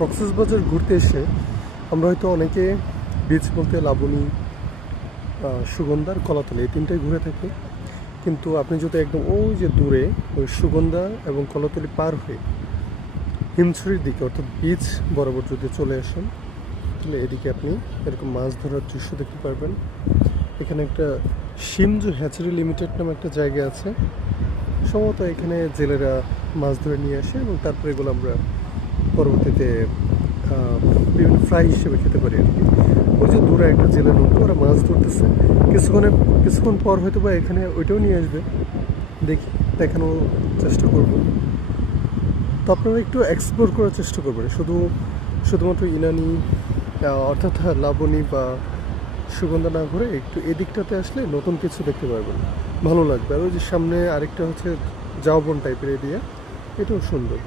কক্সবাজার ঘুরতে এসে আমরা হয়তো অনেকে বিচ বলতে লাবণী, সুগন্ধার কলাতলি এই তিনটাই ঘুরে থাকি। কিন্তু আপনি যদি একদম ওই যে দূরে ওই সুগন্ধা এবং কলাতলি পার হয়ে হিমছড়ির দিকে অর্থাৎ বিচ বরাবর যদি চলে আসেন, তাহলে এদিকে আপনি এরকম মাছ ধরার দৃশ্য দেখতে পারবেন। এখানে একটা শিমজু হ্যাচারি লিমিটেড নামে একটা জায়গা আছে। সম্ভবত এখানে জেলেরা মাছ ধরে নিয়ে আসে এবং তারপরে এগুলো আমরা পরবর্তীতে বিভিন্ন ফ্রাই হিসেবে খেতে পারি আর কি। ওই যে দূরে একটা জেলে নৌকা, ওরা মাছ ধরতেছে। কিছুক্ষণ পর হয়তো বা এখানে ওইটাও নিয়ে আসবে, দেখি দেখানোর চেষ্টা করব। তো আপনারা একটু এক্সপ্লোর করার চেষ্টা করবেন, শুধুমাত্র ইনানি অর্থাৎ লাবণী বা সুগন্ধা না ঘুরে একটু এদিকটাতে আসলে নতুন কিছু দেখতে পারবেন, ভালো লাগবে। আর ওই যে সামনে আরেকটা হচ্ছে জাওবন টাইপের এরিয়া, এটাও সুন্দর।